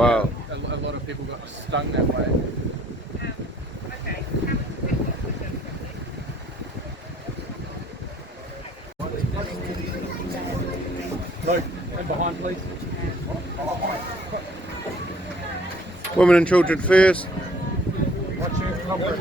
Wow. A lot of people got stung that way. Luke, and behind please. Women and children first. Watch your culprit.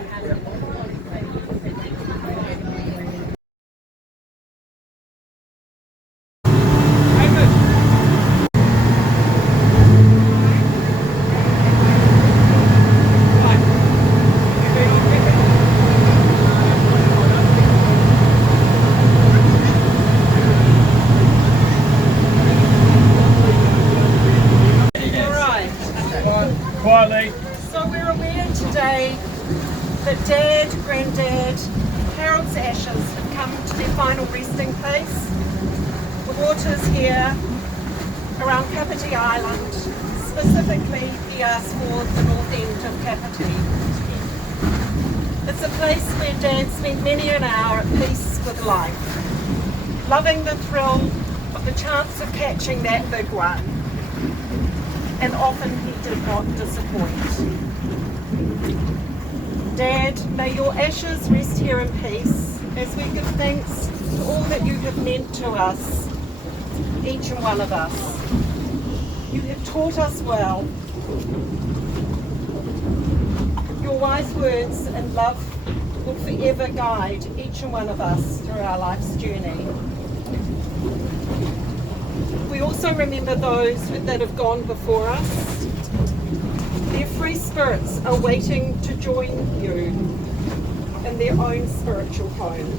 Quietly. So we're aware today that Dad, Granddad, Harold's ashes have come to their final resting place. The waters here around Kapiti Island, specifically the Arsford, the north end of Kapiti. It's a place where Dad spent many an hour at peace with life, loving the thrill of the chance of catching that big one. And often he did not disappoint. Dad, may your ashes rest here in peace as we give thanks to all that you have meant to us, each and one of us. You have taught us well. Your wise words and love will forever guide each and one of us through our life's journey. We also remember those that have gone before us. Their free spirits are waiting to join you in their own spiritual home.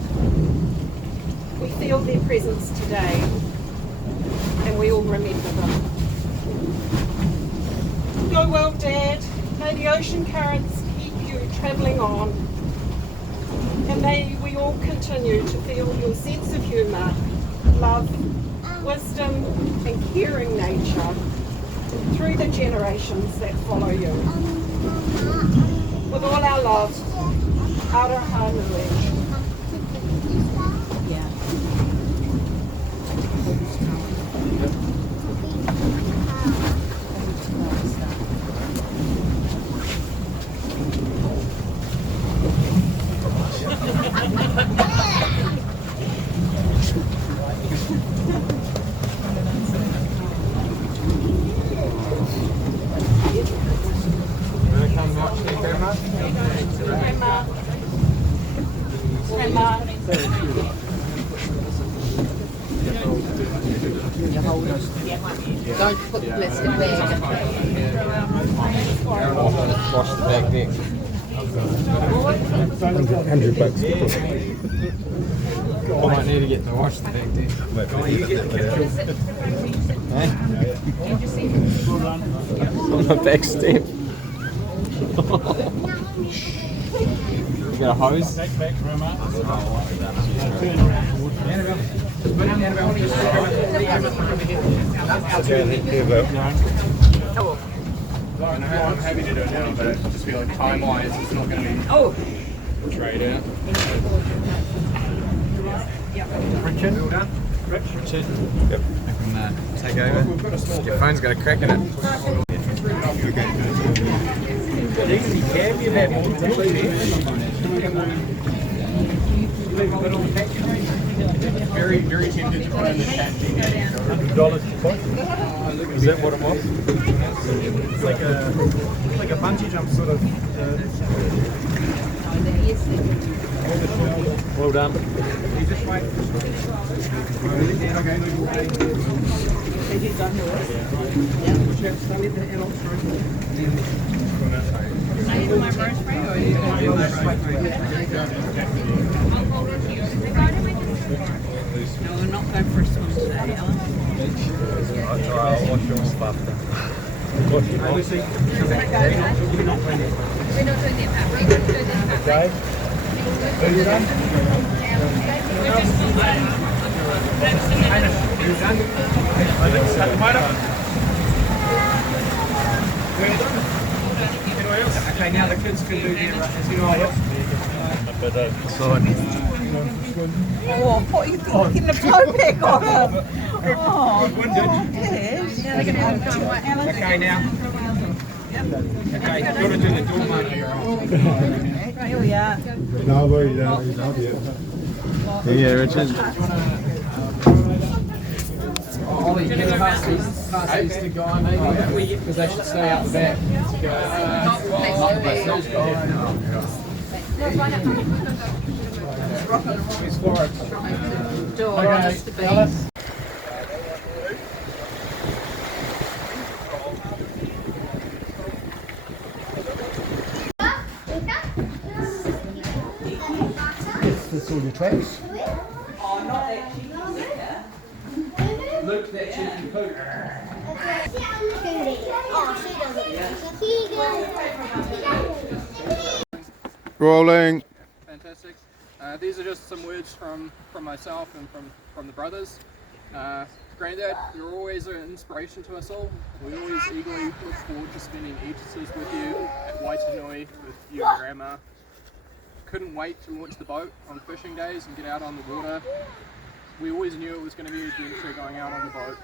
We feel their presence today, and we all remember them. Go well, Dad. May the ocean currents keep you travelling on, and may we all continue to feel your sense of humour, love, wisdom and caring nature through the generations that follow you. With all our love, Aroha Nui. Don't put the plastic bag. Wash the bag next. $100. I might need to get to wash the bag next. On the back step. You got a hose? I'm happy to do it now, but I just feel like time-wise it's not going to be trade out. Richard? Richard? Yep. I can take over. Your phone's got a crack in it. Very, very tempted to put in the chat. $100 to put. Is that what it was? It's like a bungee jump sort of. Well done. No, we're not going for a swim today, Ellen. I'll wash your off after. We're not doing that. We're going to do that. Okay. Are you done? I think so. Okay, now the kids can do their Oh, what are you thinking the blow back on it? Oh, Okay, now. Okay, got to do the doorman here. Right, here we are. No, well, he's not yet. Yeah, Richard. Ollie, you can pass these to Guy maybe, because they should stay out the back. Where's Florence? Door on us to be. That's all your tracks. Luke, that cheeky poop. Rolling. Fantastic. These are just some words from myself and from the brothers. Granddad, you're always an inspiration to us all. We always eagerly look forward to spending Easter's with you at Waitanui with you and Grandma. Couldn't wait to launch the boat on fishing days and get out on the water. We always knew it was going to be an adventure going out on the boat.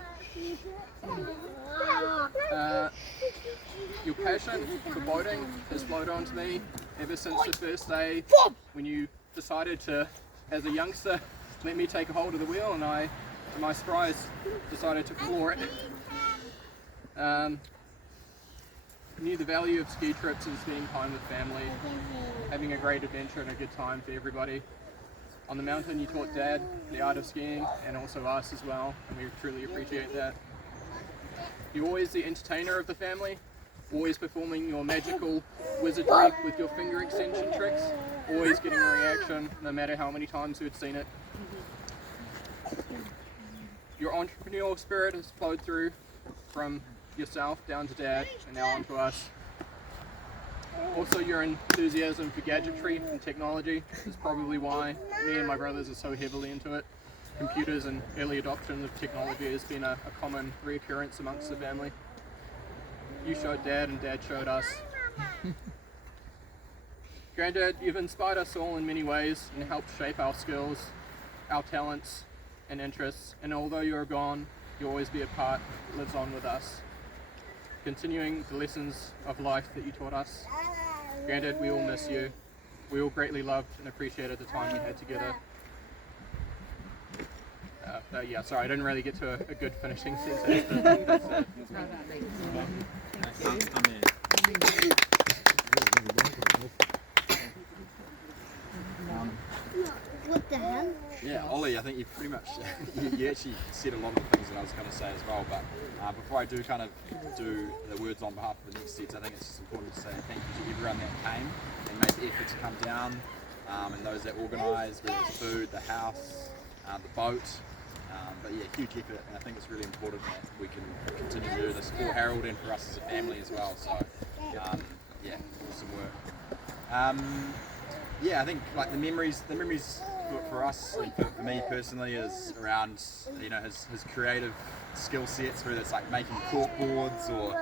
Your passion for boating has flowed on to me ever since the first day when you decided to, as a youngster, let me take a hold of the wheel, and I, to my surprise, decided to floor it. Knew the value of ski trips and spending time with family, having a great adventure and a good time for everybody. On the mountain you taught Dad the art of skiing and also us as well, and we truly appreciate that. You're always the entertainer of the family, always performing your magical wizardry with your finger extension tricks, always getting a reaction no matter how many times we'd seen it. Your entrepreneurial spirit has flowed through from yourself down to Dad and now on to us. Also, your enthusiasm for gadgetry and technology is probably why me and my brothers are so heavily into it. Computers and early adoption of technology has been a common reoccurrence amongst the family. You showed Dad and Dad showed us. Granddad, you've inspired us all in many ways and helped shape our skills, our talents and interests, and although you're gone, you'll always be a part that lives on with us. Continuing the lessons of life that you taught us. Granddad, we all miss you. We all greatly loved and appreciated the time we had together. Yeah, sorry, I didn't really get to a good finishing sentence, but that's it. What the hell? Yeah, Ollie, I think you pretty much, you actually said a lot of the things that I was going to say as well, but before I do kind of do the words on behalf of the next sets, I think it's just important to say thank you to everyone that came and made the effort to come down, and those that organised, whether it's food, the house, the boat, but yeah, huge effort, and I think it's really important that we can continue to do this for Harold and for us as a family as well, so yeah, awesome work. Yeah, I think like the memories for us and for me personally is around, you know, his creative skill sets, whether it's like making corkboards or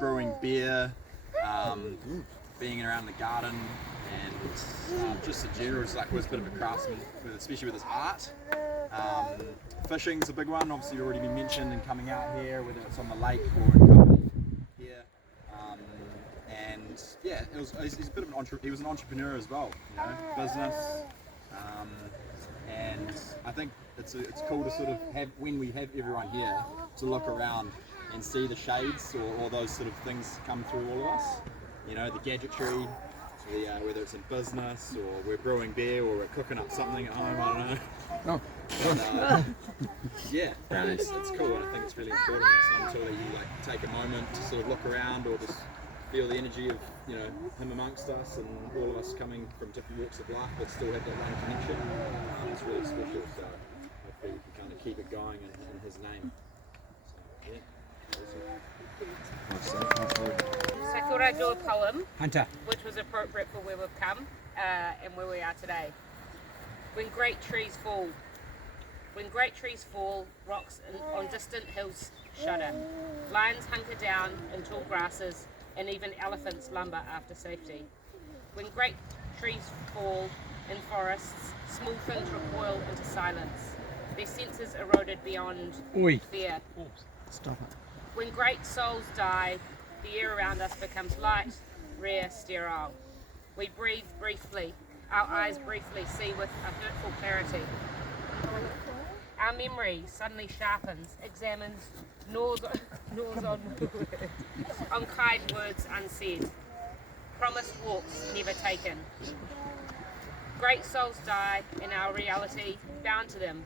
brewing beer, being around the garden, and just in general, just like was a bit of a craftsman, especially with his art. Fishing's a big one, obviously already been mentioned, and coming out here, whether it's on the lake or in company here. And yeah, he's a bit of he was an entrepreneur as well, you know, business. And I think it's cool to sort of have, when we have everyone here, to look around and see the shades or those sort of things come through all of us. You know, the gadgetry, whether it's in business or we're brewing beer or we're cooking up something at home, I don't know. Oh. But, yeah, it's cool, and I think it's really important. It's not until you like take a moment to sort of look around or just feel the energy of, you know, him amongst us and all of us coming from different walks of life but still have that one connection. It's really special, so hopefully we can kind of keep it going in his name. So, yeah, So I thought I'd do a poem, Hunter. which was appropriate for where we've come and where we are today. When great trees fall. When great trees fall, rocks on distant hills shudder. Lions hunker down in tall grasses, and even elephants lumber after safety. When great trees fall in forests, small things recoil into silence, their senses eroded beyond Oi. fear. Stop it. When great souls die, the air around us becomes light, rare, sterile. We breathe briefly, our eyes briefly see with a hurtful clarity. Our memory suddenly sharpens, examines, gnaws on kind words unsaid, promised walks never taken. Great souls die, and our reality, bound to them,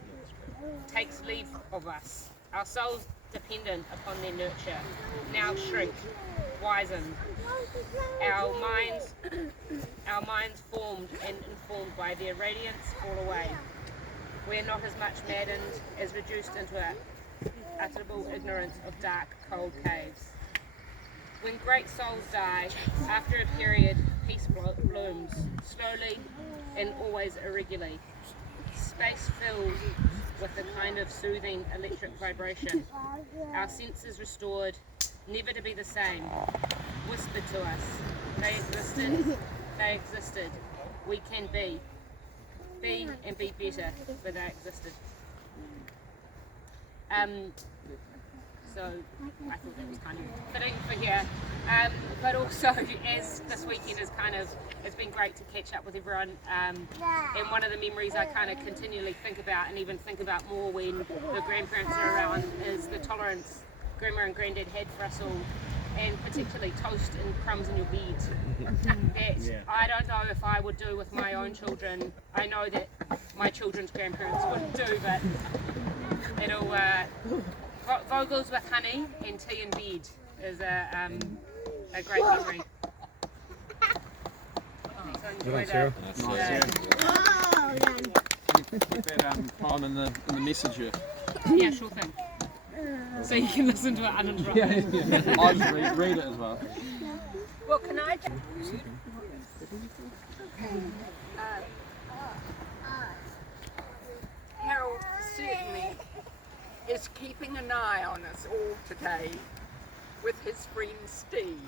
takes leave of us. Our souls dependent upon their nurture, now shrink, wizened. Our minds formed and informed by their radiance fall away. We are not as much maddened as reduced into utterable ignorance of dark, cold caves. When great souls die, after a period, peace blooms, slowly and always irregularly. Space filled with a kind of soothing electric vibration. Our senses restored, never to be the same. Whispered to us, they existed, we can be and be better, for they existed. So I thought that was kind of fitting for here. But also, as this weekend is it's been great to catch up with everyone. And one of the memories I kind of continually think about, and even think about more when the grandparents are around, is the tolerance Grandma and Granddad had for us all, and particularly toast and crumbs in your bed. That I don't know if I would do with my own children. I know that my children's grandparents wouldn't do, but it'll. Vogels with honey and tea in bed is a great memory. So enjoy that. Put that poem in the messenger. Yeah, sure thing. So you can listen to it uninterrupted. I'll just read it as well. Well, can I just... Harold certainly is keeping an eye on us all today with his friend Steve.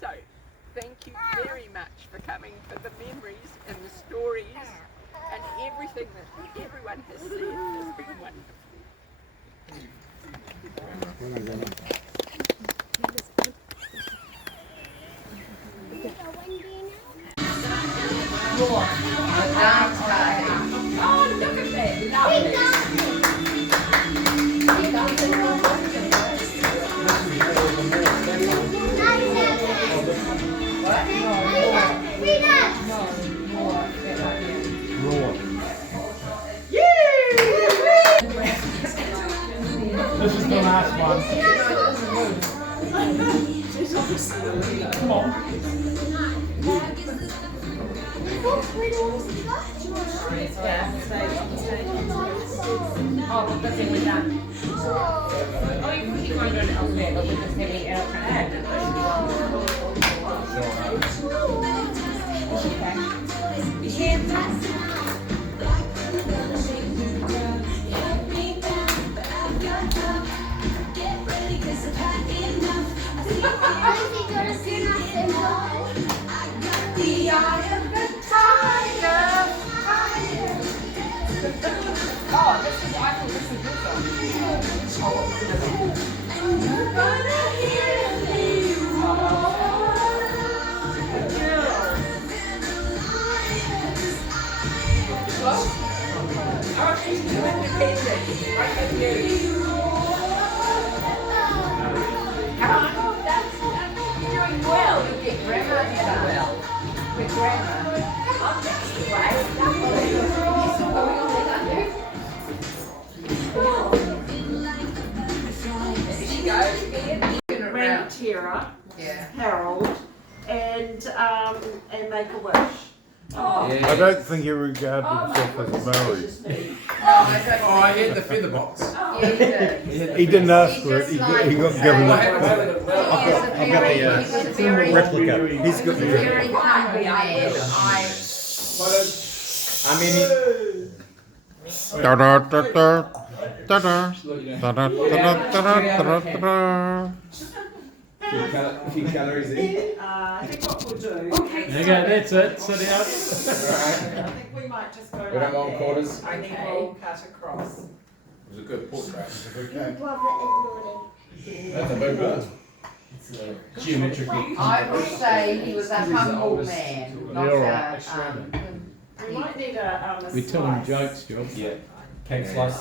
So, thank you very much for coming, for the memories and the stories and everything that everyone has said has been wonderful. Oh, look at that! This is the last one. Come on. Oh, but the thing with that. Oh, you keep going to an elsewhere, but we're just having it Oh, this is, I think this is your song. And you're gonna hear me oh, she's too independent. Right up here. You're doing well. You get grammar done well. With grammar. I'm just Ring Tara, Harold, and make a wish. I don't think he regarded himself as married. I hit the feather box. He didn't ask for it. He got given it. I've got the replica. He's got the Very replica. hungry man. I mean, Da da da da da da da da da da da. a few calories in. I think what we'll do, There you go, that's it. Sit down. I think we might just go We don't like want that, quarters. and then we'll cut across. It was a good portrait. Okay. That's a big bird. geometrically. I would say he was a humble man, not Yeah, a, We might need a We tell him jokes, Job. Yeah. Cake slice.